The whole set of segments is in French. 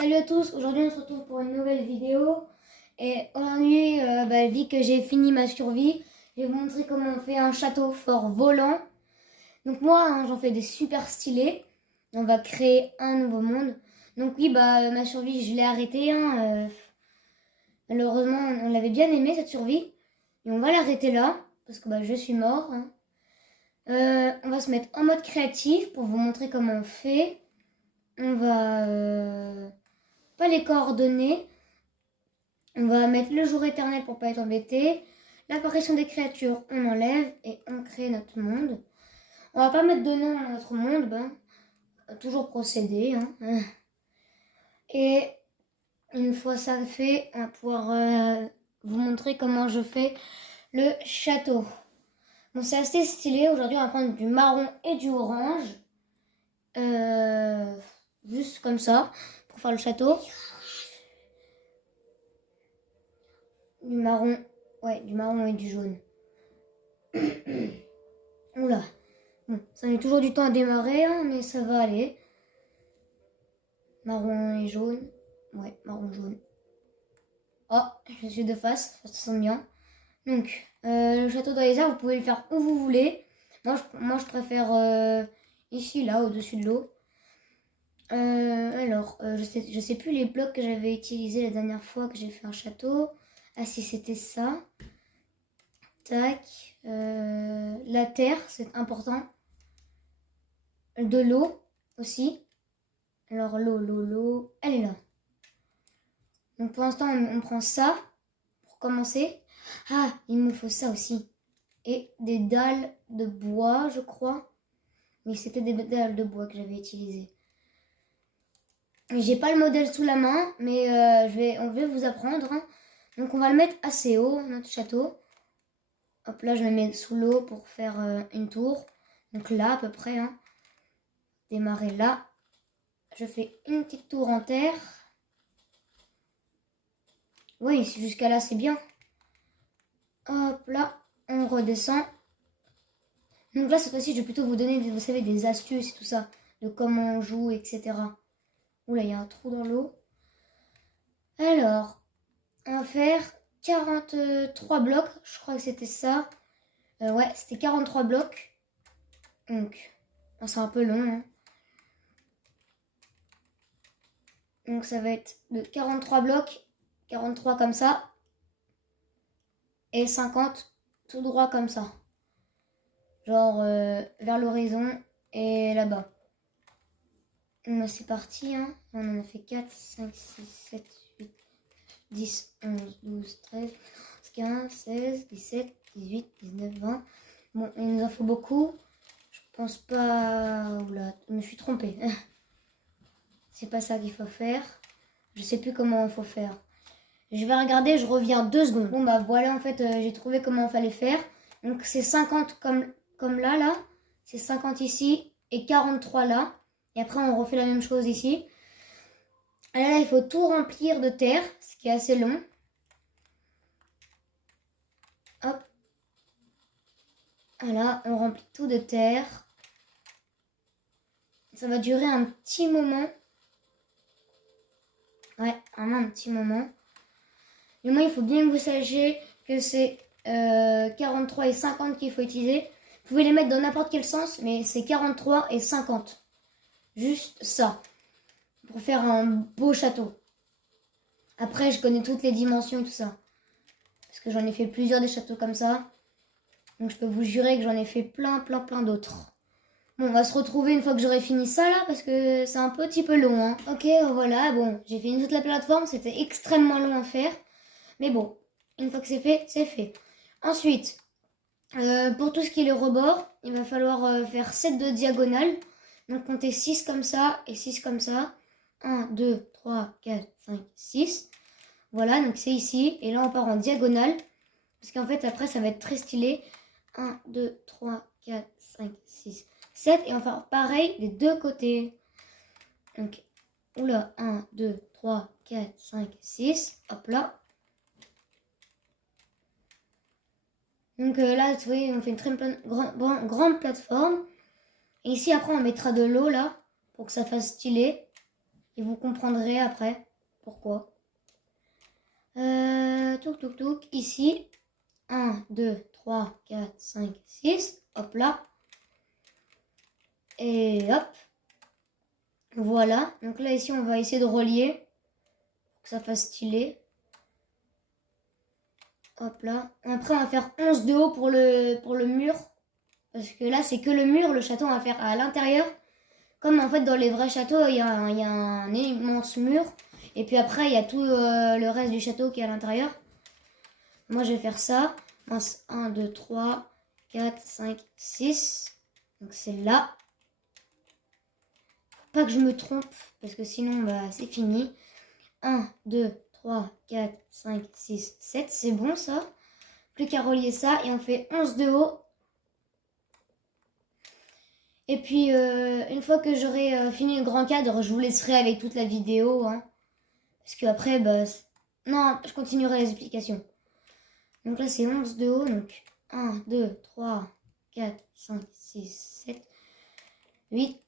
Salut à tous, aujourd'hui on se retrouve pour une nouvelle vidéo. Et aujourd'hui, vu que j'ai fini ma survie, je vais vous montrer comment on fait un château fort volant. Donc moi, j'en fais des super stylés. On va créer un nouveau monde. Donc oui, ma survie, je l'ai arrêtée. Malheureusement, on l'avait bien aimé cette survie. Et on va l'arrêter là, parce que je suis mort. On va se mettre en mode créatif pour vous montrer comment on fait. On va... pas les coordonnées. On va mettre le jour éternel pour pas être embêté. L'apparition des créatures, on enlève et on crée notre monde. On va pas mettre de nom à notre monde, toujours procéder. Et une fois ça fait, on va pouvoir vous montrer comment je fais le château. Bon, c'est assez stylé. Aujourd'hui, on va prendre du marron et du orange. Juste comme ça, pour faire le château. Du marron et du jaune. Oula. Bon, ça met toujours du temps à démarrer, mais ça va aller. Marron et jaune. Ouais, marron jaune. Oh, je suis de face, ça sent bien. Donc, le château dans les arbres, vous pouvez le faire où vous voulez. Moi je préfère ici, là, au-dessus de l'eau. Je sais plus les blocs que j'avais utilisés la dernière fois que j'ai fait un château. Ah si, c'était ça. Tac. La terre, c'est important. De l'eau aussi. Alors l'eau, elle est là. Donc pour l'instant, on prend ça pour commencer. Ah, il me faut ça aussi. Et des dalles de bois, je crois. Oui, c'était des dalles de bois que j'avais utilisées. J'ai pas le modèle sous la main, mais on va vous apprendre. Donc on va le mettre assez haut, notre château. Hop, là je le mets sous l'eau pour faire une tour. Donc là à peu près. Démarrer là. Je fais une petite tour en terre. Oui, jusqu'à là c'est bien. Hop là, on redescend. Donc là cette fois-ci je vais plutôt vous donner, vous savez, des astuces et tout ça. De comment on joue, etc. Oula, il y a un trou dans l'eau. Alors, on va faire 43 blocs. Je crois que c'était ça. Ouais, c'était 43 blocs. Donc, c'est un peu long. Donc ça va être de 43 blocs. 43 comme ça. Et 50 tout droit comme ça. Genre vers l'horizon et là-bas. C'est parti. On en a fait 4, 5, 6, 7, 8, 10, 11, 12, 13, 15, 16, 17, 18, 19, 20. Bon, il nous en faut beaucoup. Je pense pas... Oula, je me suis trompée. C'est pas ça qu'il faut faire. Je sais plus comment il faut faire. Je vais regarder, je reviens 2 secondes. Bon voilà, en fait, j'ai trouvé comment il fallait faire. Donc c'est 50 comme là. C'est 50 ici et 43 là. Et après, on refait la même chose ici. Là, il faut tout remplir de terre, ce qui est assez long. Hop. Voilà, on remplit tout de terre. Ça va durer un petit moment. Ouais, vraiment un petit moment. Mais moi, il faut bien que vous sachiez que c'est 43 et 50 qu'il faut utiliser. Vous pouvez les mettre dans n'importe quel sens, mais c'est 43 et 50. Juste ça. Pour faire un beau château. Après, je connais toutes les dimensions et tout ça. Parce que j'en ai fait plusieurs des châteaux comme ça. Donc je peux vous jurer que j'en ai fait plein d'autres. Bon, on va se retrouver une fois que j'aurai fini ça là, parce que c'est un petit peu long. Ok, voilà, bon, j'ai fini toute la plateforme, c'était extrêmement long à faire. Mais bon, une fois que c'est fait, c'est fait. Ensuite, pour tout ce qui est le rebord, il va falloir faire 7 de diagonale. Donc comptez 6 comme ça et 6 comme ça. 1, 2, 3, 4, 5, 6. Voilà, donc c'est ici. Et là, on part en diagonale. Parce qu'en fait, après, ça va être très stylé. 1, 2, 3, 4, 5, 6, 7. Et on va faire pareil des deux côtés. Donc, oula, 1, 2, 3, 4, 5, 6. Hop là. Donc là, vous voyez, on fait une très grande plateforme. Et ici, après, on mettra de l'eau là, pour que ça fasse stylé. Et vous comprendrez après pourquoi. Touk. Ici. 1, 2, 3, 4, 5, 6. Hop là. Et hop. Voilà. Donc là, ici, on va essayer de relier. Pour que ça fasse stylé. Hop là. Après, on va faire 11 de haut pour le mur. Parce que là, c'est que le mur. Le château, on va faire à l'intérieur. Comme en fait, dans les vrais châteaux, il y a un immense mur. Et puis après, il y a tout le reste du château qui est à l'intérieur. Moi, je vais faire ça. 1, 2, 3, 4, 5, 6. Donc, c'est là. Faut pas que je me trompe. Parce que sinon, bah, c'est fini. 1, 2, 3, 4, 5, 6, 7. C'est bon, ça. Plus qu'à relier ça. Et on fait 11 de haut. Et puis, une fois que j'aurai fini le grand cadre, je vous laisserai avec toute la vidéo. Hein. Parce qu'après, bah... Non, je continuerai les explications. Donc là, c'est 11 de haut. Donc 1, 2, 3, 4, 5, 6, 7, 8,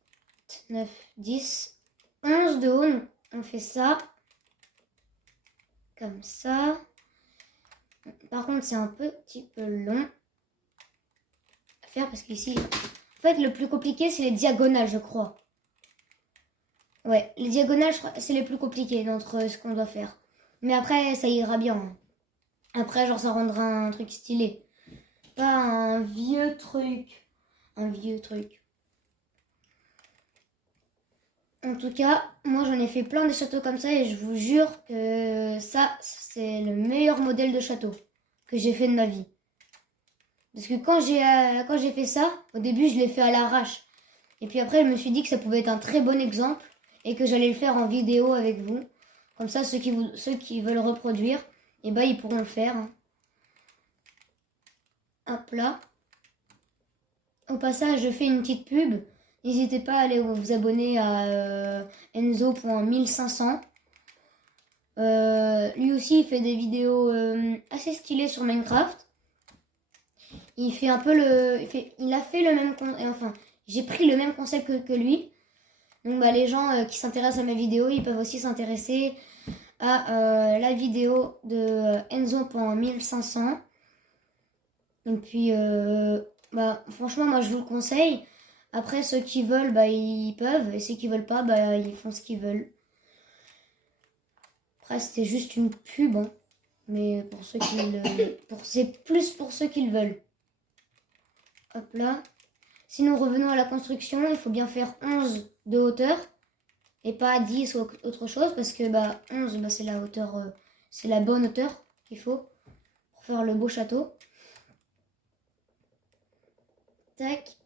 9, 10, 11 de haut. Donc, on fait ça. Comme ça. Par contre, c'est un petit peu long à faire parce qu'ici... En fait, le plus compliqué, c'est les diagonales, je crois. Ouais, les diagonales, je crois, c'est les plus compliqués d'entre ce qu'on doit faire. Mais après, ça ira bien. Hein. Après, genre, ça rendra un truc stylé. Pas un vieux truc. Un vieux truc. En tout cas, moi, j'en ai fait plein de châteaux comme ça et je vous jure que ça, c'est le meilleur modèle de château que j'ai fait de ma vie. Parce que quand j'ai fait ça, au début, je l'ai fait à l'arrache. Et puis après, je me suis dit que ça pouvait être un très bon exemple et que j'allais le faire en vidéo avec vous. Comme ça, ceux qui veulent reproduire, et ben, ils pourront le faire. Hein. Hop là. Au passage, je fais une petite pub. N'hésitez pas à aller vous abonner à Enzo.1500. Lui aussi, il fait des vidéos assez stylées sur Minecraft. Il fait un peu il a fait le même enfin, j'ai pris le même concept que lui. Donc bah, les gens qui s'intéressent à mes vidéos, ils peuvent aussi s'intéresser à la vidéo de Enzo.1500. Et puis bah, franchement, moi je vous le conseille. Après, ceux qui veulent, bah, ils peuvent. Et ceux qui veulent pas, bah, ils font ce qu'ils veulent. Après, c'était juste une pub. Hein. Mais pour ceux qui c'est plus pour ceux qui le veulent. Hop là. Sinon, revenons à la construction. Il faut bien faire 11 de hauteur. Et pas 10 ou autre chose. Parce que bah, 11, bah, c'est la hauteur. C'est la bonne hauteur qu'il faut. Pour faire le beau château. Tac.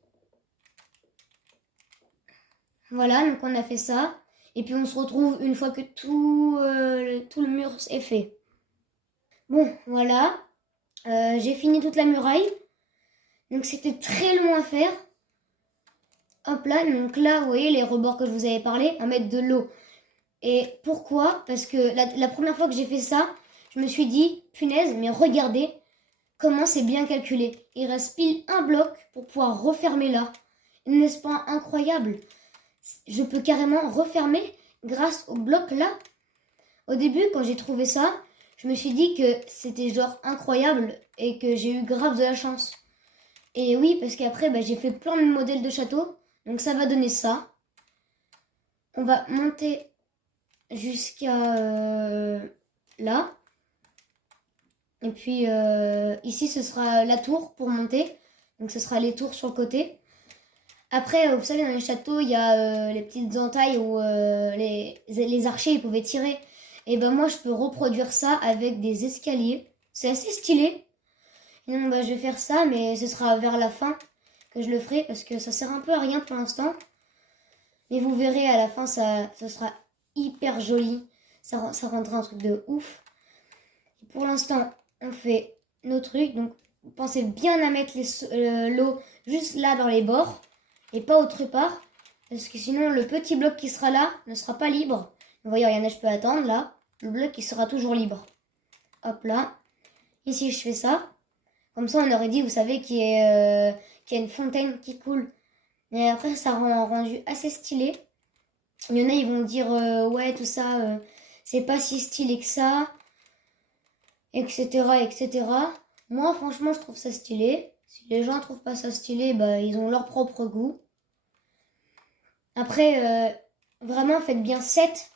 Voilà, donc on a fait ça. Et puis on se retrouve une fois que tout le mur est fait. Bon, voilà. J'ai fini toute la muraille. Donc c'était très long à faire. Hop là, donc là, vous voyez les rebords que je vous avais parlé, à mettre de l'eau. Et pourquoi? Parce que la première fois que j'ai fait ça, je me suis dit, punaise, mais regardez comment c'est bien calculé. Il reste pile un bloc pour pouvoir refermer là. N'est-ce pas incroyable? Je peux carrément refermer grâce au bloc là. Au début, quand j'ai trouvé ça, je me suis dit que c'était genre incroyable et que j'ai eu grave de la chance. Et oui, parce qu'après, bah, j'ai fait plein de modèles de châteaux. Donc ça va donner ça. On va monter jusqu'à là. Et puis ici, ce sera la tour pour monter. Donc ce sera les tours sur le côté. Après, vous savez, dans les châteaux, il y a les petites entailles où les archers ils pouvaient tirer. Et ben moi, je peux reproduire ça avec des escaliers. C'est assez stylé. Et donc, bah, je vais faire ça, mais ce sera vers la fin que je le ferai parce que ça sert un peu à rien pour l'instant. Mais vous verrez, à la fin, ça sera hyper joli. Ça rendra un truc de ouf. Et pour l'instant, on fait nos trucs. Donc, pensez bien à mettre l'eau juste là dans les bords. Et pas autre part. Parce que sinon, le petit bloc qui sera là ne sera pas libre. Vous voyez, regardez, je peux attendre là. Le bloc qui sera toujours libre. Hop là. Ici, je fais ça. Comme ça, on aurait dit, vous savez, qu'il y a une fontaine qui coule. Et après, ça rend rendu assez stylé. Il y en a, ils vont dire ouais, tout ça, c'est pas si stylé que ça, etc., etc. Moi, franchement, je trouve ça stylé. Si les gens trouvent pas ça stylé, bah, ils ont leur propre goût. Après, vraiment, faites bien 7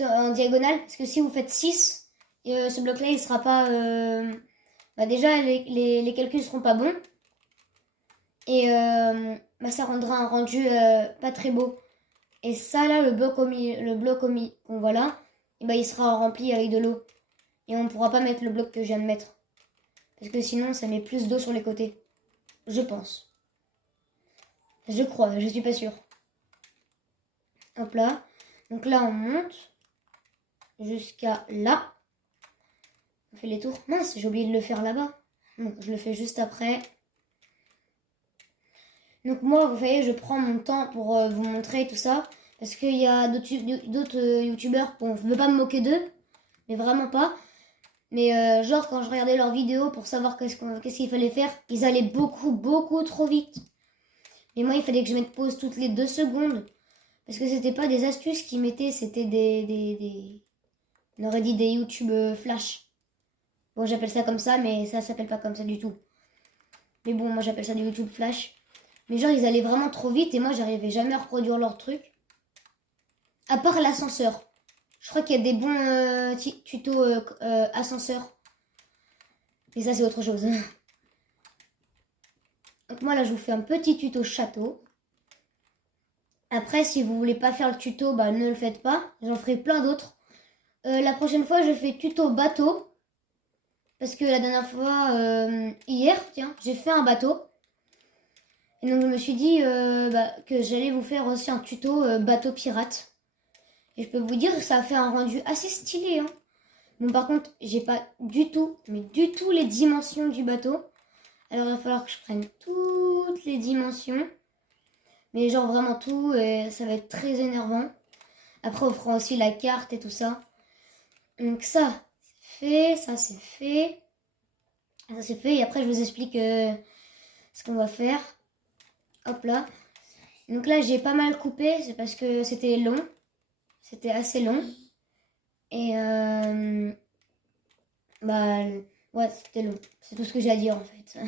en diagonale, parce que si vous faites 6, ce bloc-là, il sera pas... bah déjà, les calculs seront pas bons. Et bah, ça rendra un rendu pas très beau. Et ça, là, le bloc qu'on voit là, et bah, il sera rempli avec de l'eau. Et on ne pourra pas mettre le bloc que je viens de mettre. Parce que sinon, ça met plus d'eau sur les côtés. Je pense. Je crois, je suis pas sûre. Hop là. Donc là, on monte jusqu'à là. On fait les tours. Mince, j'ai oublié de le faire là-bas. Bon, je le fais juste après. Donc moi, vous voyez, je prends mon temps pour vous montrer tout ça. Parce qu'il y a d'autres youtubeurs, bon, je ne veux pas me moquer d'eux, mais vraiment pas. Mais genre, quand je regardais leurs vidéos pour savoir qu'est-ce qu'il fallait faire, ils allaient beaucoup trop vite. Et moi, il fallait que je mette pause toutes les 2 secondes. Parce que c'était pas des astuces qu'ils mettaient, c'était on aurait dit des YouTube flash. Bon, j'appelle ça comme ça, mais ça s'appelle pas comme ça du tout. Mais bon, moi j'appelle ça du YouTube flash. Mais genre, ils allaient vraiment trop vite et moi, j'arrivais jamais à reproduire leur truc. À part l'ascenseur. Je crois qu'il y a des bons tutos ascenseur. Mais ça, c'est autre chose. Donc moi, là, je vous fais un petit tuto château. Après, si vous voulez pas faire le tuto, bah ne le faites pas. J'en ferai plein d'autres. La prochaine fois, je fais tuto bateau. Parce que la dernière fois, hier, tiens, j'ai fait un bateau. Et donc, je me suis dit que j'allais vous faire aussi un tuto bateau pirate. Et je peux vous dire que ça a fait un rendu assez stylé. Hein. Bon, par contre, j'ai pas du tout, mais du tout les dimensions du bateau. Alors, il va falloir que je prenne toutes les dimensions. Mais genre vraiment tout, et ça va être très énervant. Après, on fera aussi la carte et tout ça. Donc ça, c'est fait, ça c'est fait. Ça c'est fait, et après je vous explique ce qu'on va faire. Hop là. Donc là, j'ai pas mal coupé, c'est parce que c'était long. C'était assez long. Et bah, ouais, c'était long. C'est tout ce que j'ai à dire en fait.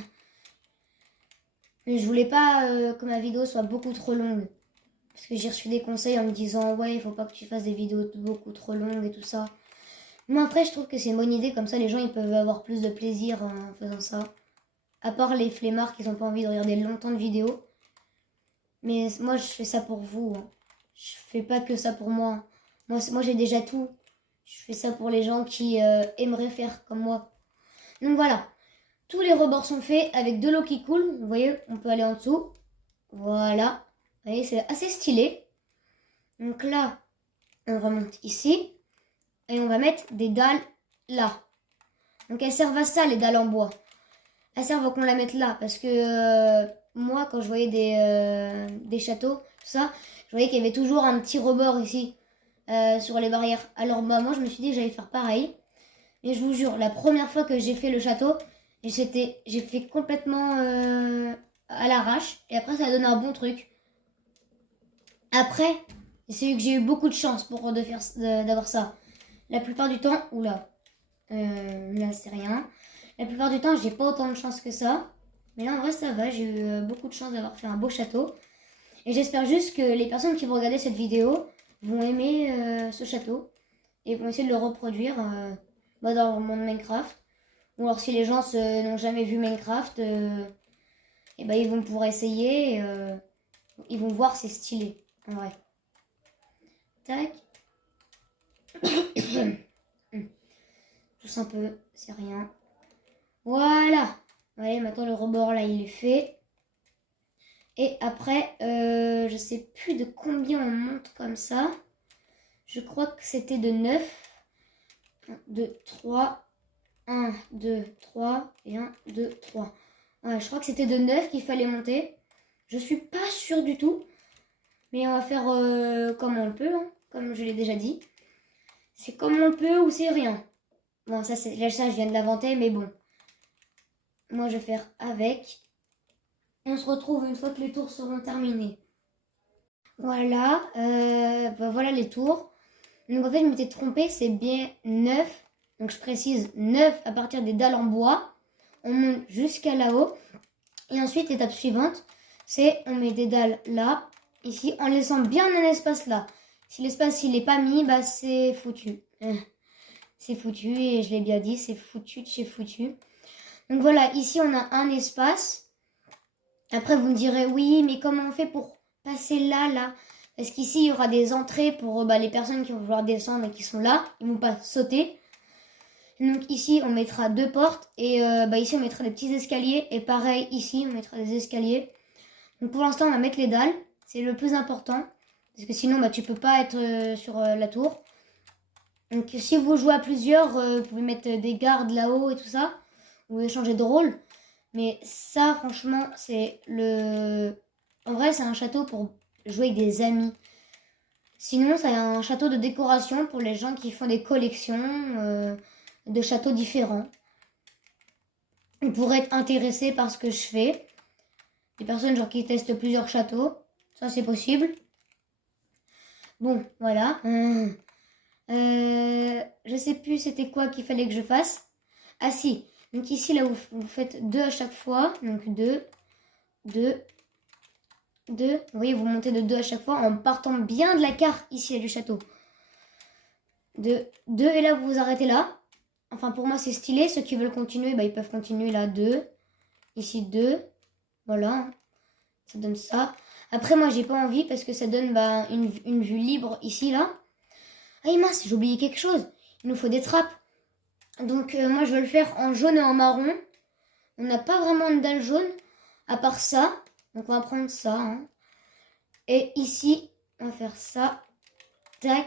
Mais je voulais pas que ma vidéo soit beaucoup trop longue. Parce que j'ai reçu des conseils en me disant ouais, il faut pas que tu fasses des vidéos beaucoup trop longues et tout ça. Moi après, je trouve que c'est une bonne idée, comme ça les gens ils peuvent avoir plus de plaisir en faisant ça. À part les flemmards qui n'ont pas envie de regarder longtemps de vidéos. Mais moi je fais ça pour vous. Hein. Je fais pas que ça pour moi. Moi j'ai déjà tout. Je fais ça pour les gens qui aimeraient faire comme moi. Donc voilà. Tous les rebords sont faits avec de l'eau qui coule. Vous voyez, on peut aller en dessous. Voilà. Vous voyez, c'est assez stylé. Donc là, on remonte ici. Et on va mettre des dalles là. Donc elles servent à ça, les dalles en bois. Elles servent à qu'on la mette là. Parce que moi, quand je voyais des châteaux, tout ça, je voyais qu'il y avait toujours un petit rebord ici. Sur les barrières. Alors bah moi, je me suis dit que j'allais faire pareil. Mais je vous jure, la première fois que j'ai fait le château, j'ai fait complètement à l'arrache. Et après, ça a donné un bon truc. Après, c'est eu que j'ai eu beaucoup de chance d'avoir ça. La plupart du temps, oula, là c'est rien. La plupart du temps, j'ai pas autant de chance que ça. Mais là, en vrai, ça va. J'ai eu beaucoup de chance d'avoir fait un beau château. Et j'espère juste que les personnes qui vont regarder cette vidéo vont aimer ce château. Et vont essayer de le reproduire dans le monde Minecraft. Ou alors si les gens n'ont jamais vu Minecraft, et ben, ils vont pouvoir essayer. Ils vont voir, c'est stylé. En vrai. Tac. Tous un peu, c'est rien. Voilà. Ouais, maintenant le rebord là, il est fait. Et après, je sais plus de combien on monte comme ça. Je crois que c'était de 9. 1, 2, 3. 1, 2, 3. Et 1, 2, 3. Ouais, je crois que c'était de 9 qu'il fallait monter. Je suis pas sûre du tout. Mais on va faire comme on le peut, hein, comme je l'ai déjà dit. C'est comme on le peut ou c'est rien. Bon, ça, je viens de l'inventer, mais bon. Moi, je vais faire avec. On se retrouve une fois que les tours seront terminés. Voilà, voilà les tours. Donc en fait, je m'étais trompée, c'est bien 9. Donc je précise 9 à partir des dalles en bois. On monte jusqu'à là-haut. Et ensuite, l'étape suivante, c'est on met des dalles là, ici, en laissant bien un espace là. Si l'espace il n'est pas mis, bah c'est foutu. C'est foutu, et je l'ai bien dit, c'est foutu de chez foutu. Donc voilà, ici on a un espace. Après vous me direz, oui, mais comment on fait pour passer là? Parce qu'ici il y aura des entrées pour les personnes qui vont vouloir descendre et qui sont là. Ils ne vont pas sauter. Donc ici on mettra 2 portes et ici on mettra des petits escaliers. Et pareil ici on mettra des escaliers. Donc pour l'instant on va mettre les dalles. C'est le plus important. Parce que sinon tu peux pas être sur la tour. Donc si vous jouez à plusieurs, vous pouvez mettre des gardes là-haut et tout ça. Vous pouvez changer de rôle. Mais ça franchement c'est le... En vrai c'est un château pour jouer avec des amis. Sinon c'est un château de décoration pour les gens qui font des collections de châteaux différents. Ils pourraient être intéressés par ce que je fais. Des personnes genre qui testent plusieurs châteaux. Ça c'est possible. Bon voilà. Je sais plus c'était quoi qu'il fallait que je fasse. Ah si. Donc ici là vous faites 2 à chaque fois. Donc 2, 2, 2. Vous voyez vous montez de 2 à chaque fois en partant bien de la carte ici du château. 2, 2 et là vous vous arrêtez là. Enfin pour moi c'est stylé. Ceux qui veulent continuer ils peuvent continuer là. 2. Ici 2. Voilà. Ça donne ça. Après moi j'ai pas envie parce que ça donne une vue libre ici là. Ah mince, j'ai oublié quelque chose. Il nous faut des trappes. Donc moi je vais le faire en jaune et en marron. On n'a pas vraiment de dalle jaune à part ça. Donc on va prendre ça. Hein. Et ici, on va faire ça. Tac.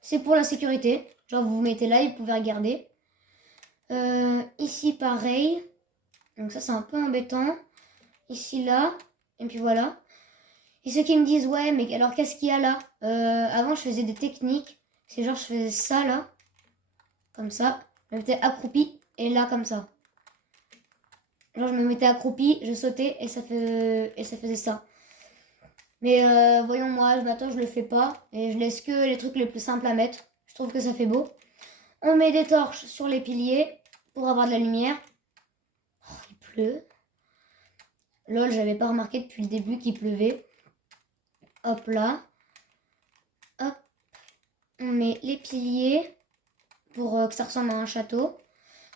C'est pour la sécurité. Genre vous vous mettez là et vous pouvez regarder. Ici pareil. Donc ça c'est un peu embêtant. Ici là. Et puis voilà. Et ceux qui me disent ouais mais alors qu'est-ce qu'il y a là avant je faisais des techniques. C'est genre je faisais ça là. Comme ça. Je me mettais accroupi et là comme ça. Genre je me mettais accroupi, je sautais et ça faisait ça. Mais voyons moi, maintenant je le fais pas. Et je laisse que les trucs les plus simples à mettre. Je trouve que ça fait beau. On met des torches sur les piliers pour avoir de la lumière. Oh, il pleut. Lol, j'avais pas remarqué depuis le début qu'il pleuvait. Hop là. Hop. On met les piliers pour que ça ressemble à un château.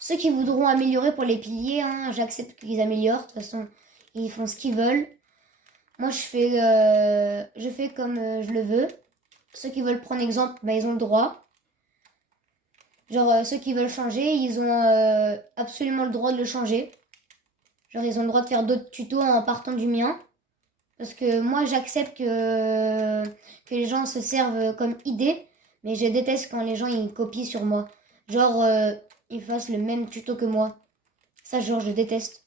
Ceux qui voudront améliorer pour les piliers, hein, j'accepte qu'ils améliorent. De toute façon, ils font ce qu'ils veulent. Moi, je fais comme je le veux. Ceux qui veulent prendre exemple, ils ont le droit. Genre, ceux qui veulent changer, ils ont absolument le droit de le changer. Genre, ils ont le droit de faire d'autres tutos en partant du mien. Parce que moi, j'accepte que les gens se servent comme idée. Mais je déteste quand les gens, ils copient sur moi. Genre, ils fassent le même tuto que moi. Ça, genre, je déteste.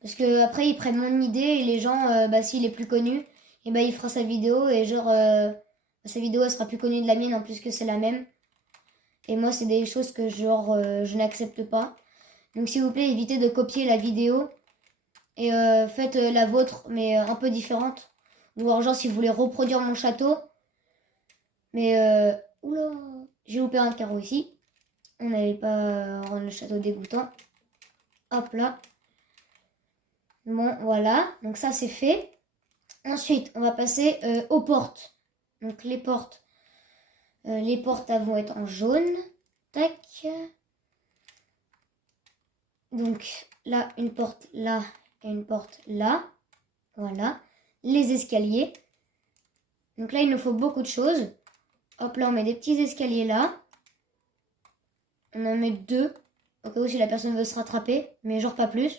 Parce que après ils prennent mon idée et les gens, s'il est plus connu, et il fera sa vidéo et genre sa vidéo elle sera plus connue de la mienne en plus que c'est la même. Et moi c'est des choses que genre je n'accepte pas. Donc s'il vous plaît évitez de copier la vidéo et faites la vôtre mais un peu différente. Ou alors genre si vous voulez reproduire mon château. Mais oula, j'ai loupé un carreau ici. On n'allait pas rendre le château dégoûtant. Hop là. Bon, voilà. Donc ça, c'est fait. Ensuite, on va passer aux portes. Donc les portes. Les portes, elles vont être en jaune. Tac. Donc là, une porte là et une porte là. Voilà. Les escaliers. Donc là, il nous faut beaucoup de choses. Hop là, on met des petits escaliers là. On en met 2. Au cas où si la personne veut se rattraper. Mais genre pas plus.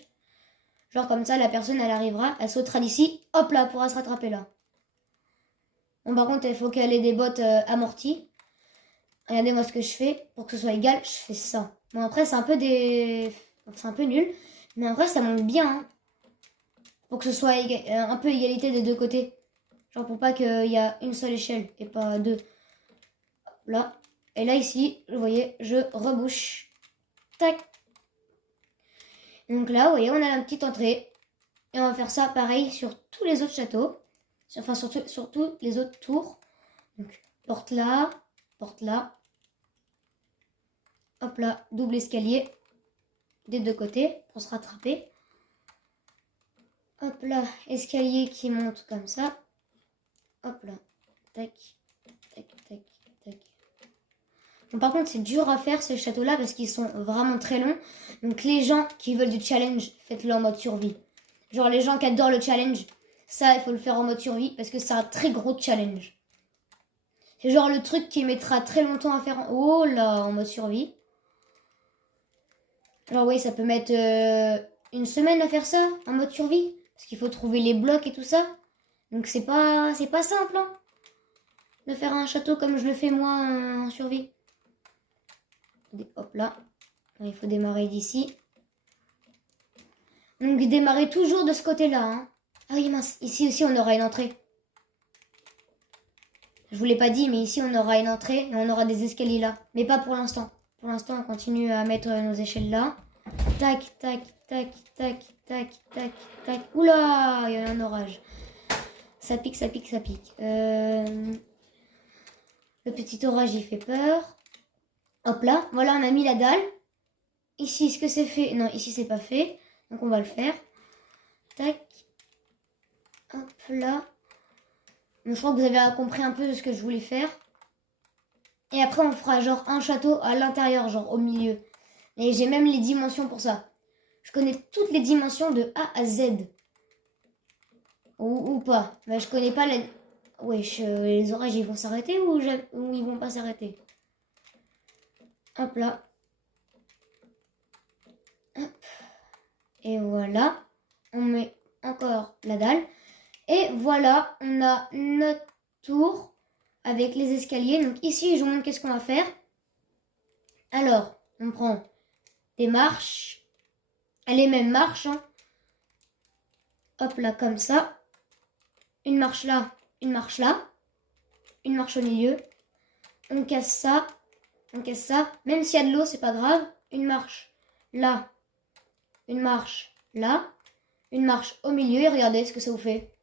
Genre comme ça, la personne, elle arrivera, elle sautera d'ici, hop là, elle pourra se rattraper là. Bon, par contre, il faut qu'elle ait des bottes amorties. Regardez-moi ce que je fais. Pour que ce soit égal, je fais ça. Bon, après, c'est un peu nul. Mais en vrai, ça monte bien. Hein, pour que ce soit un peu égalité des deux côtés. Genre pour pas qu'il y a une seule échelle et pas deux. Hop là. Et là, ici, vous voyez, je rebouche. Tac. Donc là, vous voyez, on a la petite entrée. Et on va faire ça pareil sur tous les autres châteaux. Enfin, surtout les autres tours. Donc, porte là, porte là. Hop là, double escalier des deux côtés pour se rattraper. Hop là, escalier qui monte comme ça. Hop là, tac, tac, tac, tac. Bon, par contre, c'est dur à faire ces châteaux-là parce qu'ils sont vraiment très longs. Donc les gens qui veulent du challenge, faites-le en mode survie. Genre les gens qui adorent le challenge, ça, il faut le faire en mode survie parce que c'est un très gros challenge. C'est genre le truc qui mettra très longtemps à faire oh là, en mode survie. Alors oui, ça peut mettre une semaine à faire ça, en mode survie. Parce qu'il faut trouver les blocs et tout ça. Donc c'est pas simple, hein, de faire un château comme je le fais moi en survie. Hop là. Il faut démarrer d'ici. Donc démarrer toujours de ce côté-là. Hein. Ah oui, mince. Ici aussi, on aura une entrée. Je vous l'ai pas dit, mais ici, on aura une entrée et on aura des escaliers là. Mais pas pour l'instant. Pour l'instant, on continue à mettre nos échelles là. Tac, tac, tac, tac, tac, tac, tac. Oula, il y a un orage. Ça pique, ça pique, ça pique. Le petit orage, il fait peur. Hop là, voilà, on a mis la dalle. Ici, est-ce que c'est fait? Non, ici, c'est pas fait. Donc, on va le faire. Tac. Hop là. Donc, je crois que vous avez compris un peu de ce que je voulais faire. Et après, on fera genre un château à l'intérieur, genre au milieu. Et j'ai même les dimensions pour ça. Je connais toutes les dimensions de A à Z. Ou pas. Mais je connais pas les... Wesh, les orages, ils vont s'arrêter ou ils vont pas s'arrêter? Hop là. Hop. Et voilà. On met encore la dalle. Et voilà, on a notre tour avec les escaliers. Donc ici, je vous montre qu'est-ce qu'on va faire. Alors, on prend des marches. Les mêmes marches. Hein. Hop là, comme ça. Une marche là, une marche là. Une marche au milieu. On casse ça. On casse ça. Même s'il y a de l'eau, c'est pas grave. Une marche là. Une marche là. Une marche au milieu. Et regardez ce que ça vous fait.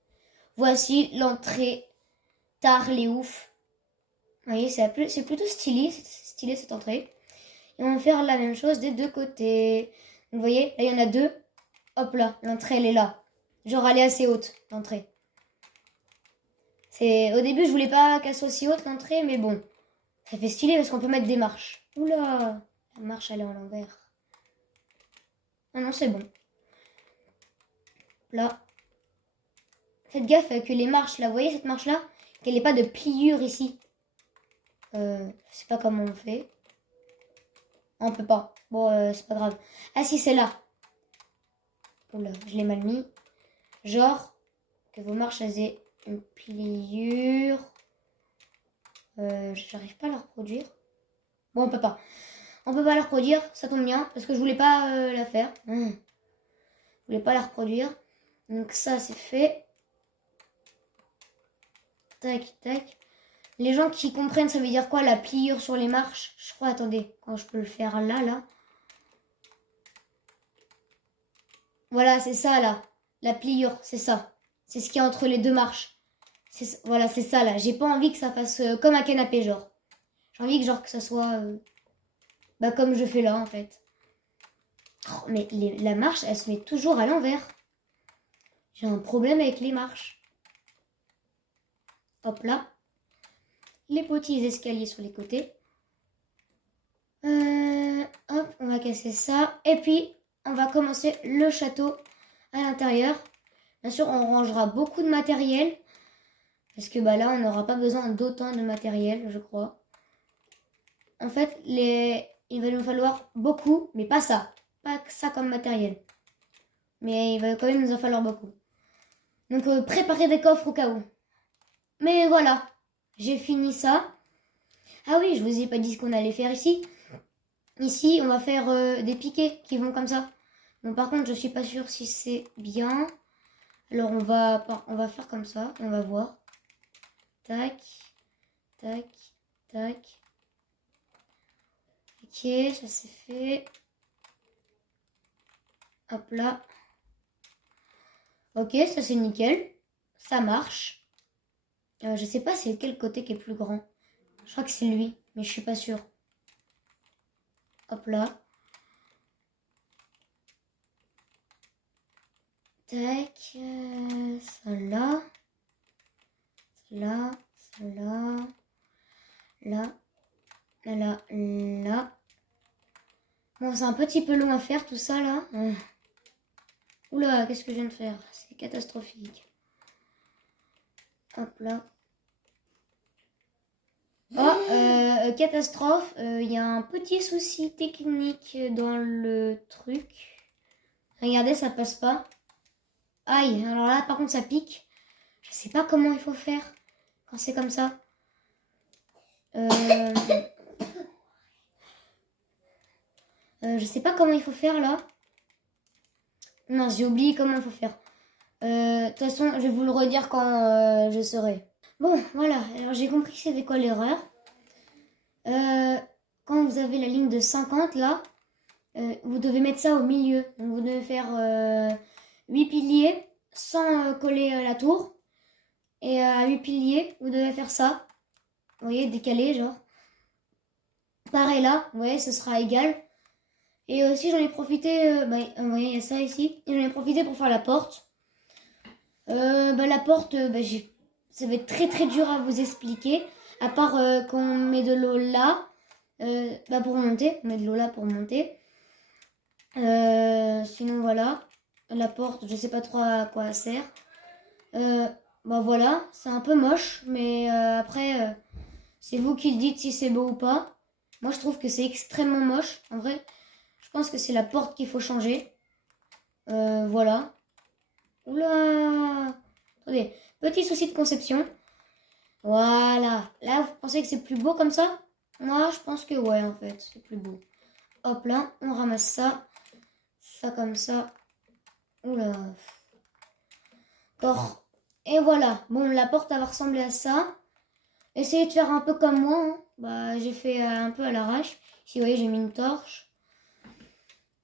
Voici l'entrée tard les ouf. Vous voyez, c'est plutôt stylé. C'est stylé cette entrée. Et on va faire la même chose des deux côtés. Donc, vous voyez, là il y en a deux. Hop là, l'entrée elle est là. Genre elle est assez haute, l'entrée. Au début je voulais pas qu'elle soit si haute l'entrée, mais bon. Ça fait stylé parce qu'on peut mettre des marches. Oula, la marche elle est en l'envers. Ah non, c'est bon. Là. Faites gaffe que les marches là, vous voyez cette marche là, qu'elle n'ait pas de pliure ici. Je sais pas comment on fait. On peut pas. Bon, c'est pas grave. Ah si, c'est là. Oula, je l'ai mal mis. Genre, que vos marches aient une pliure. J'arrive pas à la reproduire. Bon, on peut pas. On peut pas la reproduire, ça tombe bien, parce que je voulais pas la faire. Je voulais pas la reproduire. Donc ça, c'est fait. Tac, tac. Les gens qui comprennent, ça veut dire quoi, la pliure sur les marches? Je crois, attendez, quand je peux le faire là, là. Voilà, c'est ça, là. La pliure, c'est ça. C'est ce qui est entre les deux marches. Voilà, c'est ça, là. J'ai pas envie que ça fasse comme un canapé, genre. J'ai envie que ça soit... comme je fais là, en fait. Oh, mais la marche, elle se met toujours à l'envers. J'ai un problème avec les marches. Hop là. Les petits escaliers sur les côtés. Hop, on va casser ça. Et puis, on va commencer le château à l'intérieur. Bien sûr, on rangera beaucoup de matériel. Parce que là, on n'aura pas besoin d'autant de matériel, je crois. En fait, il va nous falloir beaucoup, mais pas ça. Pas ça comme matériel. Mais il va quand même nous en falloir beaucoup. Donc, préparez des coffres au cas où. Mais voilà, j'ai fini ça. Ah oui, je vous ai pas dit ce qu'on allait faire ici. Ici, on va faire des piquets qui vont comme ça. Bon, par contre, je suis pas sûre si c'est bien. Alors, on va faire comme ça. On va voir. Tac, tac, tac. Ok, ça c'est fait. Hop là. Ok, ça c'est nickel. Ça marche. Je sais pas c'est quel côté qui est plus grand. Je crois que c'est lui, mais je suis pas sûre. Hop là. Tac. Ça là. Là. Ça là. Là. Là. Là. Bon, c'est un petit peu long à faire tout ça là. Oula, qu'est-ce que je viens de faire? C'est catastrophique. Hop là. Oh, catastrophe. Il y a un petit souci technique dans le truc. Regardez, ça passe pas. Aïe, alors là, par contre, ça pique. Je sais pas comment il faut faire quand c'est comme ça. Je sais pas comment il faut faire là. Non, j'ai oublié comment il faut faire. De toute façon, je vais vous le redire quand je saurai. Bon, voilà. Alors, j'ai compris que c'était quoi l'erreur. Quand vous avez la ligne de 50 là, vous devez mettre ça au milieu. Donc, vous devez faire 8 piliers sans coller la tour. Et à 8 piliers, vous devez faire ça. Vous voyez, décalé, genre. Pareil là, vous voyez, ce sera égal. Et aussi, j'en ai profité, vous voyez, il y a ça ici. Et j'en ai profité pour faire la porte. La porte, ça va être très très dur à vous expliquer. À part qu'on met de l'eau là, pour monter. On met de l'eau là pour monter. Sinon, voilà. La porte, je sais pas trop à quoi elle sert. Voilà, c'est un peu moche, mais après, c'est vous qui le dites si c'est beau ou pas. Moi, je trouve que c'est extrêmement moche. En vrai, je pense que c'est la porte qu'il faut changer. Voilà. Oula! Attendez, petit souci de conception. Voilà. Là, vous pensez que c'est plus beau comme ça? Moi, je pense que ouais, en fait, c'est plus beau. Hop là, on ramasse ça. Ça comme ça. Oula. D'accord. Et voilà. Bon, la porte, elle va ressembler à ça. Essayez de faire un peu comme moi. J'ai fait un peu à l'arrache. Ici, vous voyez, j'ai mis une torche.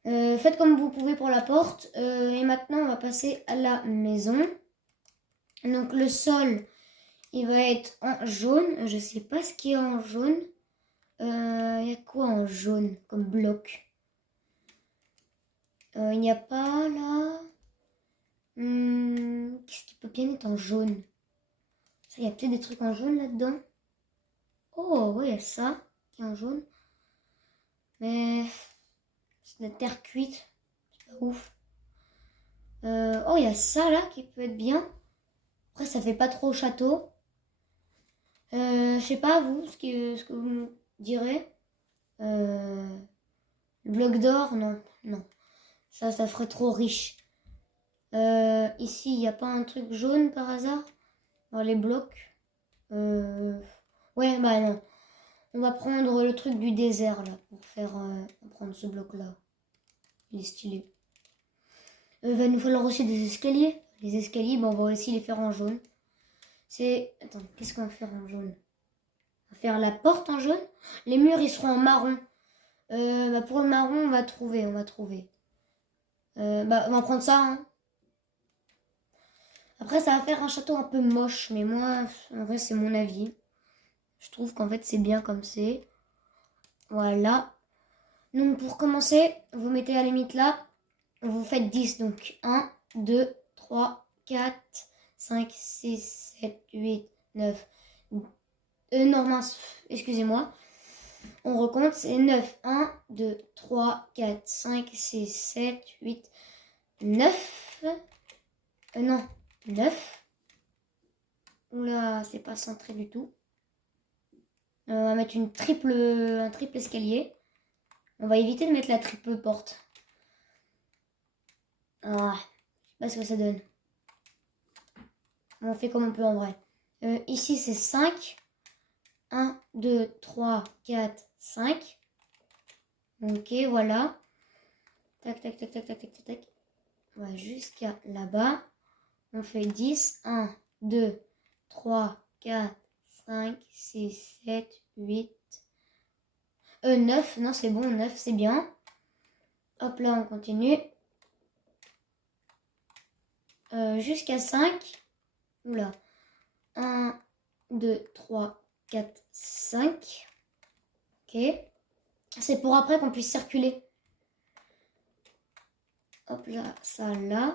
Faites comme vous pouvez pour la porte. Et maintenant, on va passer à la maison. Donc, le sol, il va être en jaune. Je sais pas ce qui est en jaune. Il y a quoi en jaune comme bloc? Il n'y a pas là. Qu'est-ce qui peut bien être en jaune? Il y a peut-être des trucs en jaune là-dedans. Oh, ouais, il y a ça qui est en jaune. Mais c'est de la terre cuite. C'est pas ouf. Oh, il y a ça là qui peut être bien. Après, ça fait pas trop château. Je sais pas, vous, ce que vous me direz. Le bloc d'or, non, non. Ça ferait trop riche. Ici, il n'y a pas un truc jaune par hasard dans les blocs. Ouais, non. On va prendre le truc du désert là pour faire. On va prendre ce bloc là. Il est stylé. Va nous falloir aussi des escaliers. Les escaliers, on va aussi les faire en jaune. Attends, qu'est-ce qu'on va faire en jaune? On va faire la porte en jaune. Les murs, ils seront en marron. Pour le marron, on va trouver. On va prendre ça. Hein. Après, ça va faire un château un peu moche. Mais moi, en vrai, c'est mon avis. Je trouve qu'en fait, c'est bien comme c'est. Voilà. Donc, pour commencer, vous mettez la limite là. Vous faites 10. Donc, 1, 2, 3, 4, 5, 6, 7, 8, 9. Non, mince, excusez-moi. On recompte, c'est 9. 1, 2, 3, 4, 5, 6, 7, 8, 9. Non, 9. Oula, c'est pas centré du tout. On va mettre un triple escalier. On va éviter de mettre la triple porte. Ah, je sais pas ce que ça donne. On fait comme on peut en vrai. Ici, c'est 5. 1, 2, 3, 4, 5. Ok, voilà. Tac, tac, tac, tac, tac, tac, tac. On va jusqu'à là-bas. On fait 10. 1, 2, 3, 4, 5, 6, 7, 8. 9. Non, c'est bon, 9, c'est bien. Hop là, on continue. Jusqu'à 5. Oula. 1, 2, 3, 4, 5. Ok. C'est pour après qu'on puisse circuler. Hop là, ça là.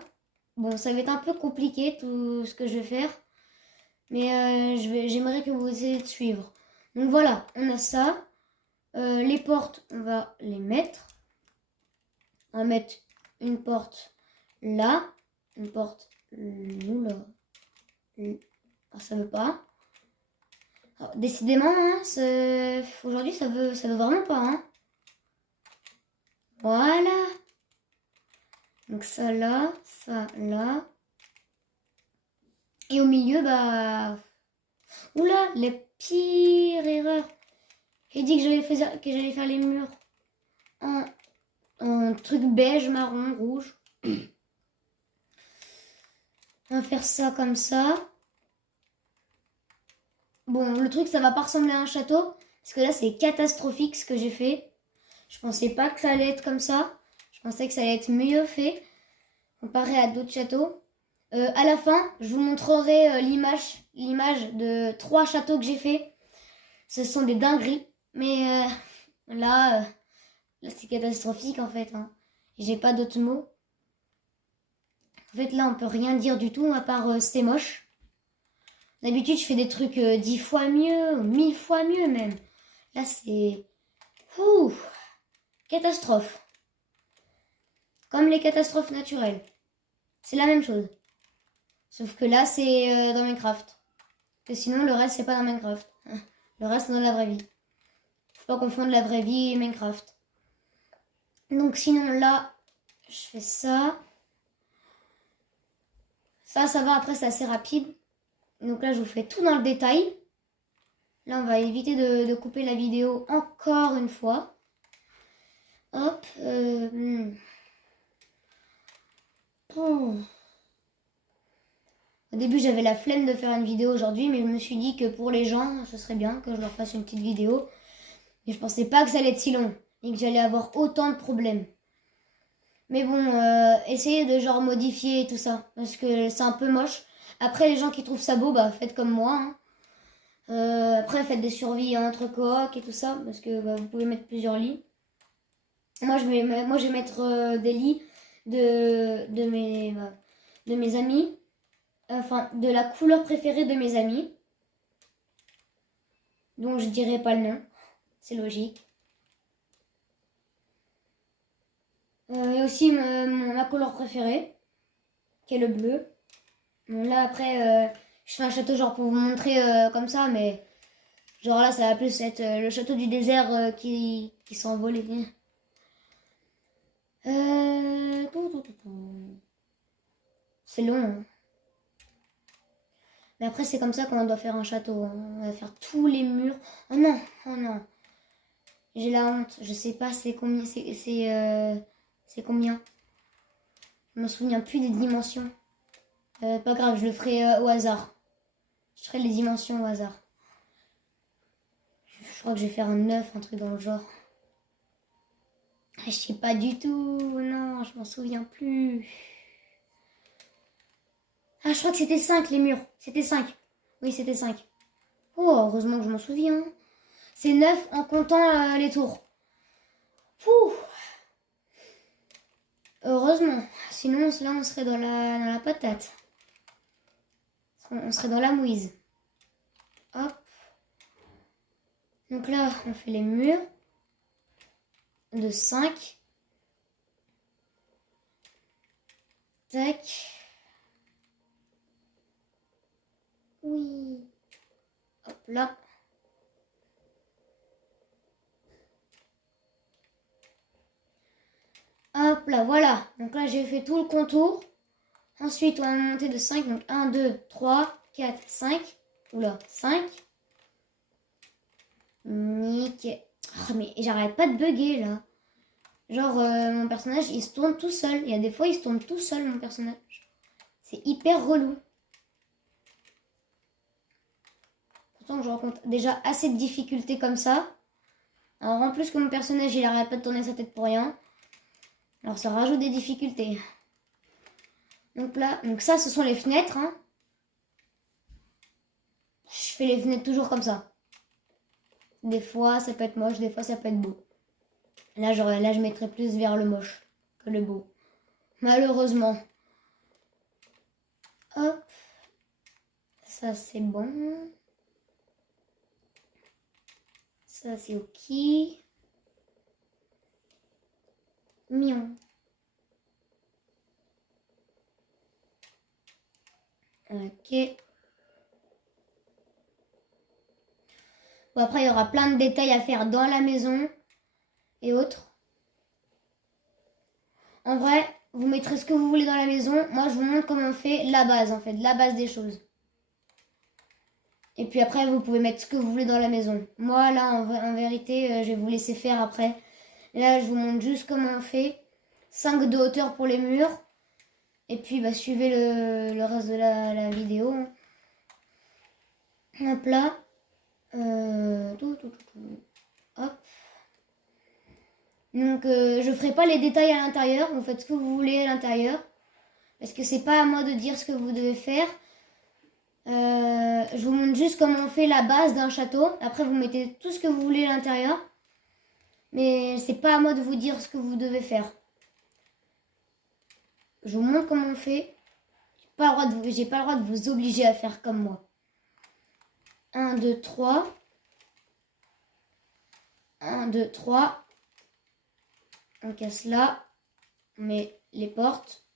Bon, ça va être un peu compliqué tout ce que je vais faire. Mais j'aimerais que vous essayiez de suivre. Donc voilà, on a ça. Les portes, on va les mettre. On va mettre une porte là. Une porte là. Ah, ça veut pas. Alors, décidément, hein, aujourd'hui, ça veut vraiment pas. Hein. Voilà. Donc ça là, ça là. Et au milieu, bah... Oula, la pire erreur. J'ai dit que j'allais faire les murs en truc beige, marron, rouge. On va faire ça comme ça. Bon, le truc, ça va pas ressembler à un château. Parce que là, c'est catastrophique ce que j'ai fait. Je pensais pas que ça allait être comme ça. Je pensais que ça allait être mieux fait. Comparé à d'autres châteaux. À la fin, je vous montrerai l'image de 3 châteaux que j'ai fait. Ce sont des dingueries. Mais là c'est catastrophique en fait. Hein. J'ai pas d'autres mots. En fait, là, on peut rien dire du tout à part c'est moche. D'habitude, je fais des trucs 10 fois mieux, 1000 fois mieux même. Là, c'est... Ouh, catastrophe. Comme les catastrophes naturelles. C'est la même chose. Sauf que là, c'est dans Minecraft. Et sinon, le reste, c'est pas dans Minecraft. Le reste, c'est dans la vraie vie. Faut pas confondre la vraie vie et Minecraft. Donc sinon, là, je fais ça. Ça va. Après, c'est assez rapide. Donc là, je vous fais tout dans le détail. Là, on va éviter de couper la vidéo encore une fois. Hop. Oh. Au début, j'avais la flemme de faire une vidéo aujourd'hui, mais je me suis dit que pour les gens, ce serait bien que je leur fasse une petite vidéo. Mais je pensais pas que ça allait être si long et que j'allais avoir autant de problèmes. Mais bon, essayez de genre modifier tout ça, parce que c'est un peu moche. Après, les gens qui trouvent ça beau, bah faites comme moi. Hein. Après, faites des survies entre colocs et tout ça, parce que bah, vous pouvez mettre plusieurs lits. Moi, je vais mettre des lits de mes amis. Enfin, de la couleur préférée de mes amis. Donc, je dirais pas le nom. C'est logique. Et aussi ma couleur préférée, qui est le bleu. Bon, là, après, je fais un château genre pour vous montrer comme ça, mais genre là, ça va plus être le château du désert qui s'est envolé. C'est long. Hein. Mais après, c'est comme ça qu'on doit faire un château. Hein. On va faire tous les murs. Oh non, oh non. J'ai la honte. Je sais pas c'est combien. C'est combien. Je me souviens plus des dimensions. Pas grave, je le ferai au hasard. Je ferai les dimensions au hasard. Je crois que je vais faire un 9, un truc dans le genre. Je sais pas du tout. Non, je m'en souviens plus. Ah, je crois que c'était 5 les murs. C'était 5. Oui, c'était 5. Oh, heureusement que je m'en souviens. C'est 9 en comptant les tours. Pouh. Heureusement. Sinon, là, on serait dans la patate. On serait dans la mouise. Hop. Donc là, on fait les murs de 5. Tac. Oui. Hop là. Hop là, voilà. Donc là, j'ai fait tout le contour. Ensuite, on va monter de 5. Donc 1, 2, 3, 4, 5. Oula, 5. Nickel. Oh, mais j'arrête pas de bugger là. Genre, mon personnage, il se tourne tout seul. Il y a des fois, il se tourne tout seul, mon personnage. C'est hyper relou. Pourtant, je rencontre déjà assez de difficultés comme ça. Alors, en plus que mon personnage, il arrête pas de tourner sa tête pour rien. Alors, ça rajoute des difficultés. Donc là, donc ça, ce sont les fenêtres. Hein. je fais les fenêtres toujours comme ça. Des fois, ça peut être moche, des fois, ça peut être beau. Là, je mettrais plus vers le moche que le beau. Malheureusement. Hop. Ça, c'est bon. Ça, c'est ok. Mignon. Ok. Bon, après, il y aura plein de détails à faire dans la maison et autres. En vrai, vous mettrez ce que vous voulez dans la maison. Moi, je vous montre comment on fait la base, en fait. La base des choses. Et puis après, vous pouvez mettre ce que vous voulez dans la maison. Moi, là, en vérité, je vais vous laisser faire après. Là, je vous montre juste comment on fait. 5 de hauteur pour les murs. Et puis, bah, suivez le reste de la vidéo. Hop là. Hop. Donc, je ferai pas les détails à l'intérieur. Vous faites ce que vous voulez à l'intérieur. Parce que c'est pas à moi de dire ce que vous devez faire. Je vous montre juste comment on fait la base d'un château. Après, vous mettez tout ce que vous voulez à l'intérieur. Mais c'est pas à moi de vous dire ce que vous devez faire. Je vous montre comment on fait. J'ai pas le droit de vous obliger à faire comme moi. 1, 2, 3. 1, 2, 3. On casse là. On met les portes.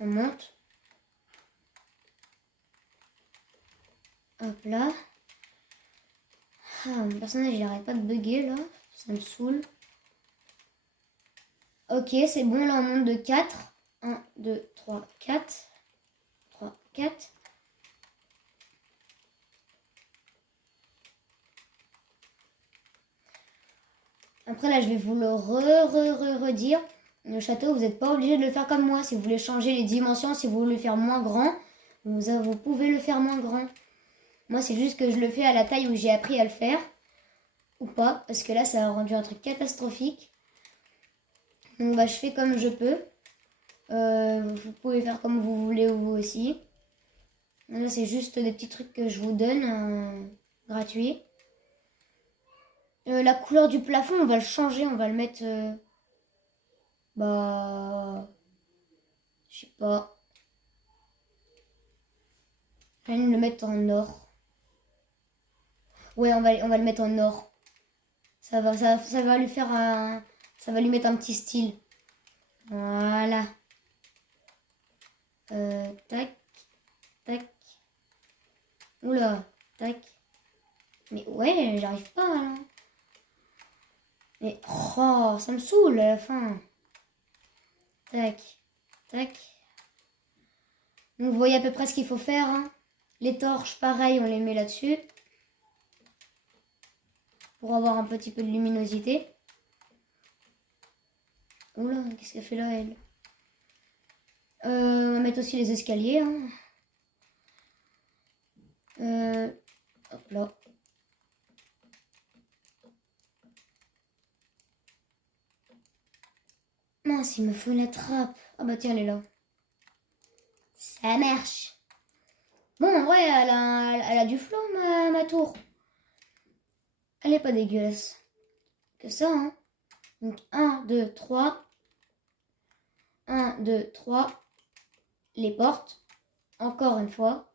On monte. Hop là. Ah, mon personnage il arrête pas de bugger là. Ça me saoule. Ok, c'est bon, là on monte de 4. 1, 2, 3, 4. 3, 4. Après là je vais vous le redire. Le château, vous n'êtes pas obligé de le faire comme moi. Si vous voulez changer les dimensions, si vous voulez le faire moins grand, vous pouvez le faire moins grand. Moi c'est juste que je le fais à la taille où j'ai appris à le faire. Ou pas, parce que là ça a rendu un truc catastrophique. Donc bah je fais comme je peux. Vous pouvez faire comme vous voulez vous aussi. Là c'est juste des petits trucs que je vous donne gratuits. La couleur du plafond on va le changer, on va le mettre bah je sais pas. Je vais le mettre en or. Ouais, on va le mettre en or. Ça va lui faire ça va lui mettre un petit style. Voilà. Tac, tac. Oula, tac. Mais ouais, j'arrive pas là. Mais oh, ça me saoule à la fin. Tac, tac. Donc vous voyez à peu près ce qu'il faut faire. Hein. Les torches, pareil, on les met là-dessus. Pour avoir un petit peu de luminosité. Oula, qu'est-ce qu'elle fait là, elle? On va mettre aussi les escaliers. Hein. Hop là. Mince, il me faut la trappe. Ah bah tiens, elle est là. Ça marche. Bon, en vrai, elle a du flow, ma tour. Elle est pas dégueulasse. Que ça, hein. Donc, 1, 2, 3. 1, 2, 3. Les portes. Encore une fois.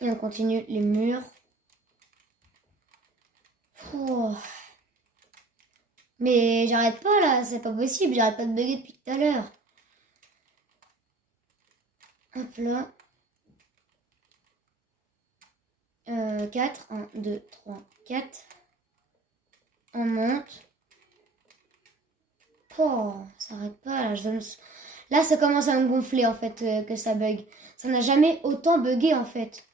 Et on continue les murs. Ouh. Mais j'arrête pas là, c'est pas possible, j'arrête pas de bugger depuis tout à l'heure. Hop là. 4, 1, 2, 3, 4. On monte. Oh, ça arrête pas là. Là, ça commence à me gonfler en fait que ça bug. Ça n'a jamais autant bugué en fait.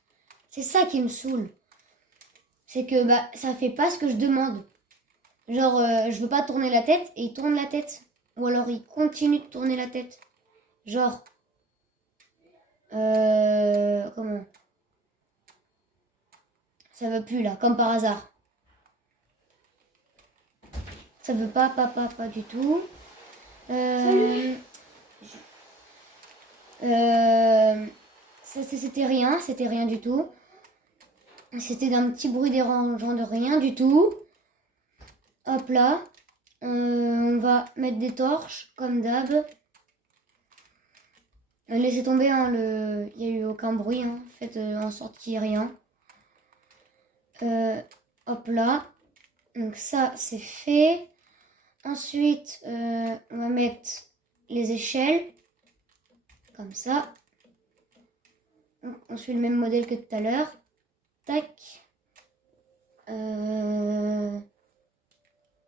C'est ça qui me saoule. C'est que bah ça fait pas ce que je demande. Genre, je veux pas tourner la tête et il tourne la tête. Ou alors il continue de tourner la tête. Genre, comment? Ça veut plus là, comme par hasard. Ça veut pas du tout. c'était rien du tout. C'était d'un petit bruit dérangeant de rien du tout. Hop là. On va mettre des torches, comme d'hab. Laissez tomber, hein, il n'y a eu aucun bruit. Hein. Faites en sorte qu'il n'y ait rien. Hop là. Donc ça, c'est fait. Ensuite, on va mettre les échelles. Comme ça. Donc, on suit le même modèle que tout à l'heure. Tac.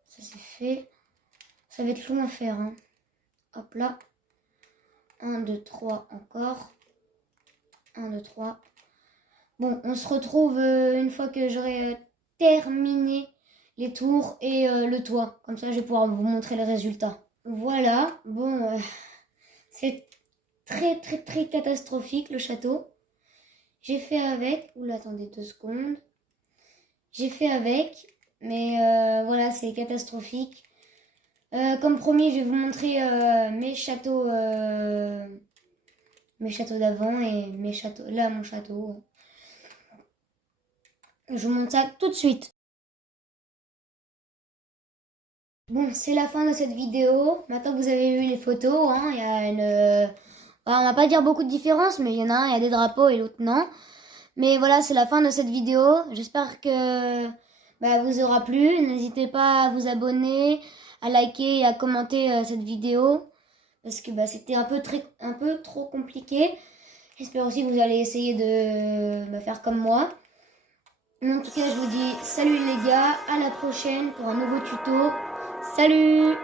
Ça c'est fait. Ça va être long à faire. Hein. Hop là. 1, 2, 3 encore. 1, 2, 3. Bon, on se retrouve une fois que j'aurai terminé les tours et le toit. Comme ça, je vais pouvoir vous montrer les résultats. Voilà. Bon, c'est très catastrophique le château. J'ai fait avec. Oula, attendez 2 secondes. J'ai fait avec. Mais voilà, c'est catastrophique. Comme promis, je vais vous montrer mes châteaux d'avant et mes châteaux. Là, mon château. Je vous montre ça tout de suite. Bon, c'est la fin de cette vidéo. Maintenant que vous avez vu les photos, hein, il y a une... on va pas dire beaucoup de différence, mais il y en a un, il y a des drapeaux et l'autre non. Mais voilà, c'est la fin de cette vidéo. J'espère que vous aura plu. N'hésitez pas à vous abonner, à liker et à commenter cette vidéo. Parce que c'était un peu trop compliqué. J'espère aussi que vous allez essayer de faire comme moi. En tout cas, je vous dis salut les gars, à la prochaine pour un nouveau tuto. Salut!